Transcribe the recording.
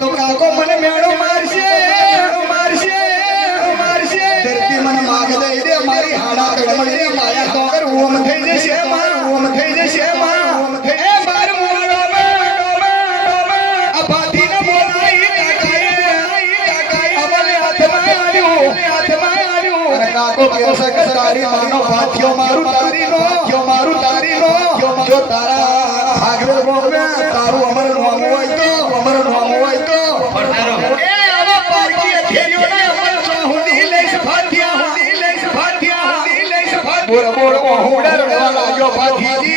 તો કાકો મને મેળો મારશે મારશે મારશે ધરતી મને માગ દઈ દે મારી હાડા તળમડી દે માયા તો કર ઓમ થઈ જશે માં ઓમ થઈ જશે માં ઓમ થઈ એ માર મોડો આ ભાતીને બોલાઈ કાકાએ અમલે હાથમાં આવ્યું અને કાકો કેસે કે તારી માનો ભાથિયો મારું તારી નો જો તારા ભાગવે બોલવે તારું અમર નોમ હોય તો એ આવા પારકી અધેરિયોને અમર ચાહુદી લેશ ભાથિયા બોર બોર હું ડરવા લાગ્યો ભાથીજી